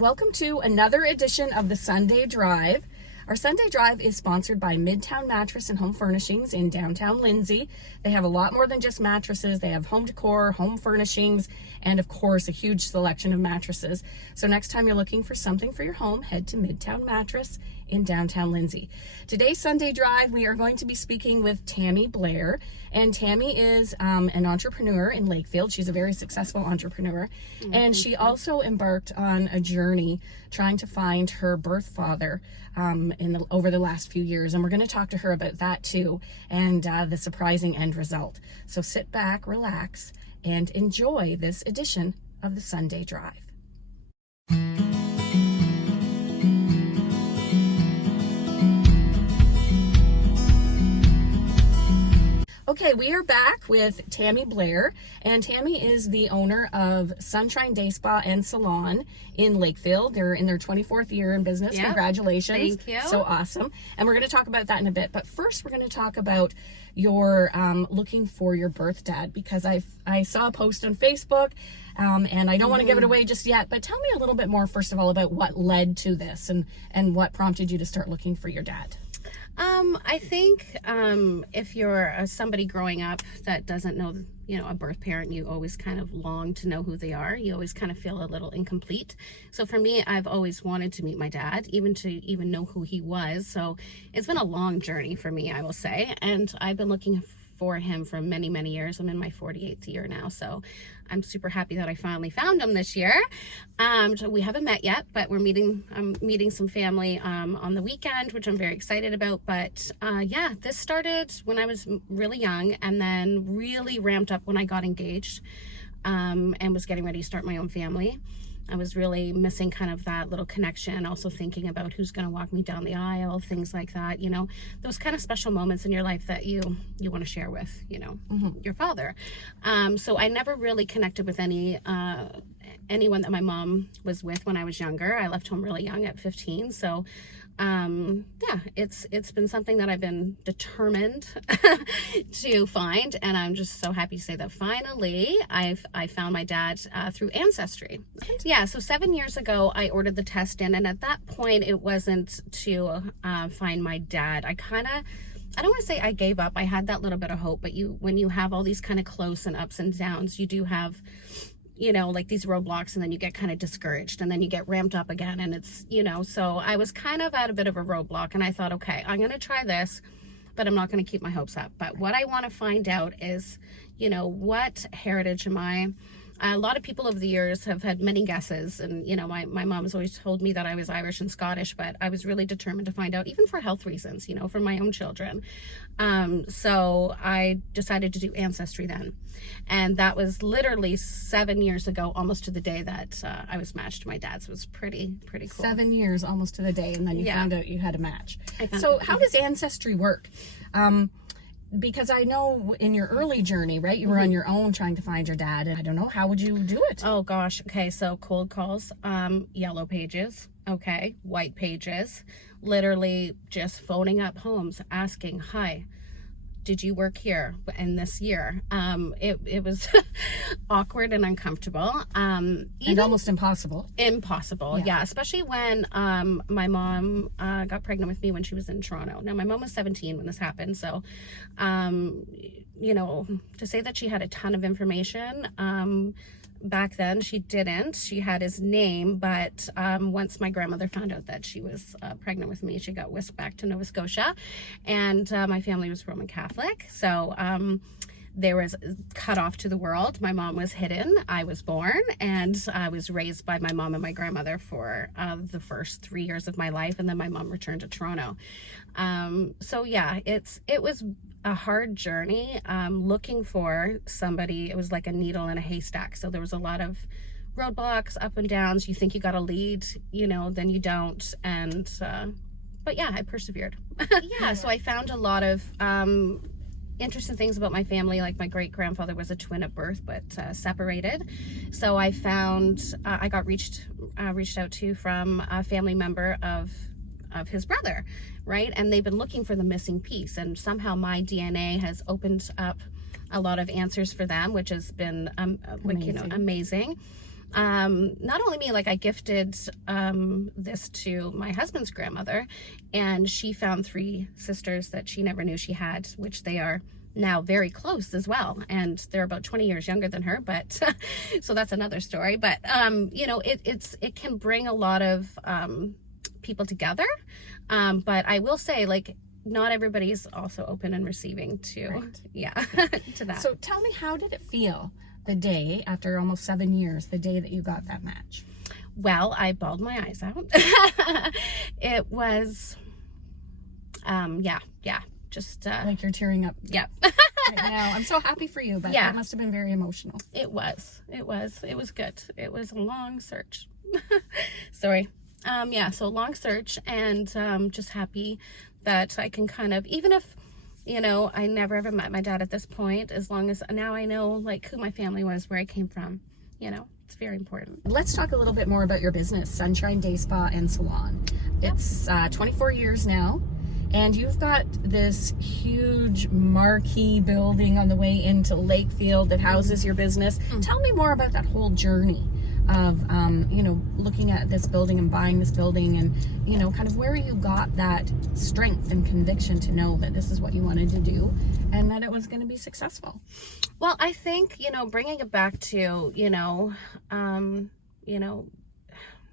Welcome to another edition of the Sunday Drive. Our Sunday Drive is sponsored by Midtown Mattress and Home Furnishings in downtown Lindsay. They have a lot more than just mattresses. They have home decor, home furnishings, and of course a huge selection of mattresses. So next time you're looking for something for your home, head to Midtown Mattress in downtown Lindsay. Today's Sunday Drive, we are going to be speaking with Tammy Blair. And Tammy is an entrepreneur in Lakefield. She's a very successful entrepreneur. And she also embarked on a journey trying to find her birth father over the last few years. And we're going to talk to her about that too, and the surprising end result. So sit back, relax, and enjoy this edition of the Sunday Drive. Okay, we are back with Tammy Blair, and Tammy is the owner of Sunshine Day Spa and Salon in Lakefield. They're in their 24th year in business. Yep. Congratulations. Thank you. So awesome. And we're going to talk about that in a bit. But first, we're going to talk about your looking for your birth dad, because I saw a post on Facebook, and I don't want to give it away just yet, but tell me a little bit more, first of all, about what led to this and what prompted you to start looking for your dad. I think if you're somebody growing up that doesn't know, a birth parent, you always kind of long to know who they are. You always kind of feel a little incomplete. So for me, I've always wanted to meet my dad, even know who he was. So it's been a long journey for me, I will say. And I've been looking for him for many, many years. I'm in my 48th year now. So I'm super happy that I finally found him this year. So we haven't met yet, but I'm meeting some family on the weekend, which I'm very excited about. But yeah, this started when I was really young, and then really ramped up when I got engaged and was getting ready to start my own family. I was really missing kind of that little connection, also thinking about who's going to walk me down the aisle, things like that, those kind of special moments in your life that you want to share with, your father. So I never really connected with anyone that my mom was with when I was younger. I left home really young at 15. So yeah, it's been something that I've been determined to find, and I'm just so happy to say that finally I found my dad through Ancestry. Yeah, so 7 years ago I ordered the test in, and at that point it wasn't to find my dad. I don't want to say I gave up. I had that little bit of hope, but when you have all these kind of close and ups and downs, you do have like these roadblocks, and then you get kind of discouraged, and then you get ramped up again, and it's, so I was kind of at a bit of a roadblock, and I thought, okay, I'm going to try this, but I'm not going to keep my hopes up. But what I want to find out is, what heritage am I? A lot of people over the years have had many guesses, and my mom has always told me that I was Irish and Scottish, but I was really determined to find out, even for health reasons, for my own children. So I decided to do Ancestry then, and that was literally 7 years ago, almost to the day that I was matched to my dad. So it was pretty cool. 7 years almost to the day, and then you found out you had a match. So how does Ancestry work? Because I know in your early journey, right, you were on your own trying to find your dad, and I don't know, how would you do it? Oh gosh. Okay, so cold calls, yellow pages, okay, white pages, literally just phoning up homes, asking, hi, did you work here in this year? It was awkward and uncomfortable. And almost impossible. Impossible, yeah. Especially when my mom got pregnant with me when she was in Toronto. Now, my mom was 17 when this happened, so, to say that she had a ton of information, back then she didn't. She had his name, but once my grandmother found out that she was pregnant with me, she got whisked back to Nova Scotia, and my family was Roman Catholic, so there was cut off to the world. My mom was hidden. I was born, and I was raised by my mom and my grandmother for the first 3 years of my life, and then my mom returned to Toronto. So yeah, it was a hard journey looking for somebody. It was like a needle in a haystack. So there was a lot of roadblocks, up and downs. You think you got a lead, then you don't. And but yeah, I persevered. Yeah, so I found a lot of interesting things about my family. Like my great grandfather was a twin at birth, but separated. So I found I got reached out to from a family member of his brother, right? And they've been looking for the missing piece, and somehow my DNA has opened up a lot of answers for them, which has been amazing. Not only me, like I gifted this to my husband's grandmother, and she found 3 sisters that she never knew she had, which they are now very close as well, and they're about 20 years younger than her, but so that's another story. But you know, it can bring a lot of people together, but I will say, like, not everybody's also open and receiving to Right. yeah to that. So tell me, how did it feel the day, after almost 7 years, the day that you got that match? Well, I bawled my eyes out. It was just Like you're tearing up yeah. right now. I'm so happy for you, but Yeah. that must have been very emotional. It was good. It was a long search. Sorry. So long search, and just happy that I can kind of, even if, you know, I never ever met my dad at this point, as long as now I know, like, who my family was, where I came from, you know, it's very important. Let's talk a little bit more about your business, Sunshine Day Spa and Salon. It's 24 years now, and you've got this huge marquee building on the way into Lakefield that houses your business. Tell me more about that whole journey of, you know, looking at this building and buying this building, and, you know, kind of where you got that strength and conviction to know that this is what you wanted to do and that it was going to be successful. Well, I think, you know, bringing it back to, you know,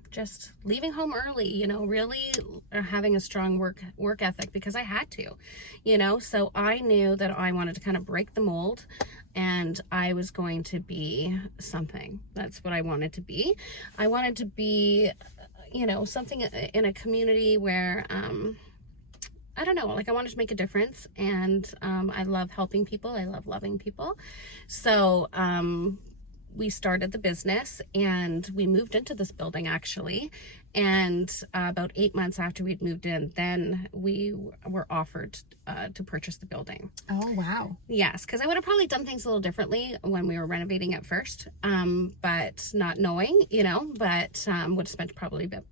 just leaving home early, you know, really having a strong work ethic, because I had to, you know, so I knew that I wanted to kind of break the mold, and I was going to be something. That's what I wanted to be. I wanted to be, you know, something in a community where, I don't know, like, I wanted to make a difference, and I love helping people. I love loving people. So we started the business, and we moved into this building, actually. And about 8 months after we'd moved in, then we were offered to purchase the building. Oh, wow. Yes, because I would have probably done things a little differently when we were renovating at first, but not knowing, you know, but would have spent probably a bit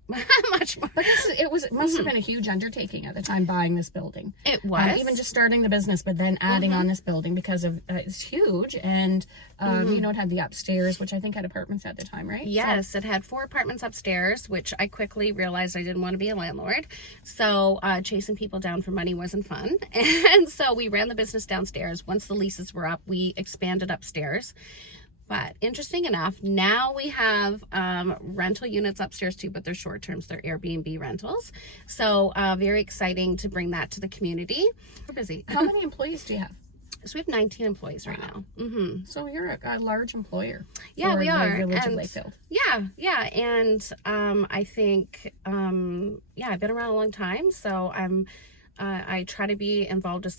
much more. But it must have been a huge undertaking at the time, buying this building. It was. Even just starting the business, but then adding on this building, because of it's huge, and you know, it had the upstairs, which I think had apartments at the time, right? Yes, it had 4 apartments upstairs, which I quickly realized I didn't want to be a landlord. So chasing people down for money wasn't fun. And so we ran the business downstairs. Once the leases were up, we expanded upstairs. But interesting enough, now we have rental units upstairs too, but they're short terms. They're Airbnb rentals. So very exciting to bring that to the community. We're busy. How many employees do you have? So we have 19 employees right now. So you're a large employer. Yeah, for we the are. Village of And Lakefield. yeah. And I think, I've been around a long time. So I try to be involved as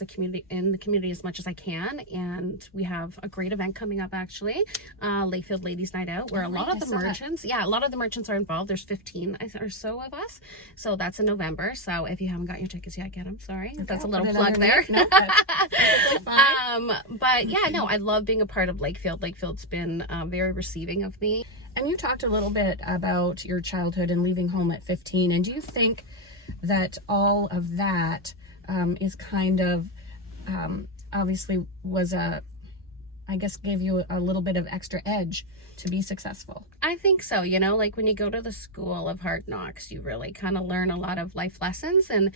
in the community as much as I can, and we have a great event coming up, actually, Lakefield Ladies Night Out, where a lot of the merchants are involved. There's 15 or so of us, so that's in November. So if you haven't got your tickets yet, get them. Sorry, that's a little plug there. No, that's perfectly fine. But yeah, no, I love being a part of Lakefield. Lakefield's been very receiving of me. And you talked a little bit about your childhood and leaving home at 15, and do you think that all of that is kind of obviously was I guess gave you a little bit of extra edge to be successful? I think so. You know, like when you go to the school of hard knocks, you really kind of learn a lot of life lessons. And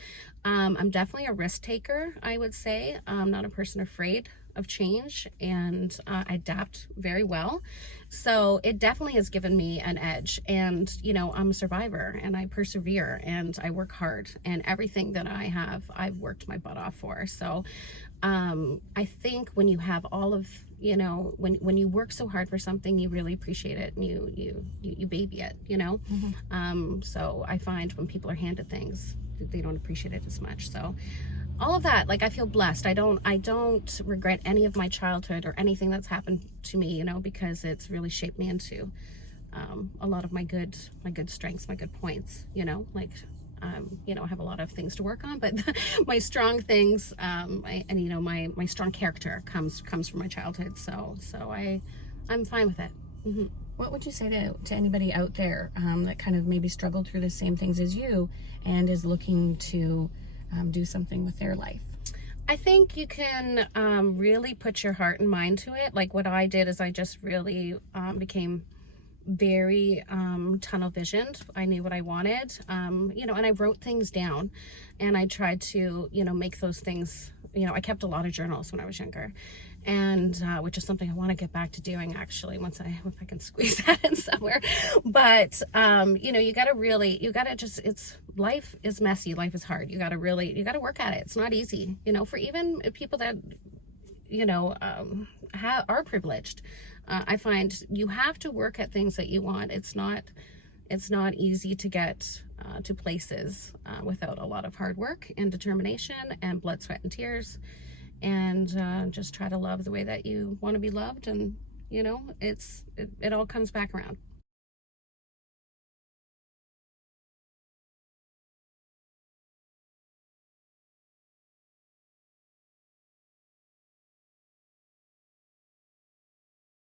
I'm definitely a risk taker, I would say. I'm not a person afraid of change, and I adapt very well. So it definitely has given me an edge. And, you know, I'm a survivor, and I persevere, and I work hard, and everything that I have, I've worked my butt off for. So I think when you have all of, you know, when you work so hard for something, you really appreciate it, and you baby it, you know. So I find when people are handed things, they don't appreciate it as much. So all of that, like, I feel blessed. I don't regret any of my childhood or anything that's happened to me, you know, because it's really shaped me into a lot of my good strengths, my good points, you know, like, you know, I have a lot of things to work on, but my strong things, and you know, my strong character comes from my childhood. So I'm fine with it. What would you say to anybody out there that kind of maybe struggled through the same things as you and is looking to do something with their life? I think you can really put your heart and mind to it. Like what I did is I just really became very tunnel visioned. I knew what I wanted, you know, and I wrote things down, and I tried to, you know, make those things, you know, I kept a lot of journals when I was younger, and which is something I want to get back to doing actually, if I can squeeze that in somewhere. But you know, you gotta just, life is messy, life is hard. You gotta work at it. It's not easy, you know, for even people that, you know, are privileged. I find you have to work at things that you want. It's not easy to get to places without a lot of hard work and determination and blood, sweat, and tears. And just try to love the way that you want to be loved, and you know, it all comes back around.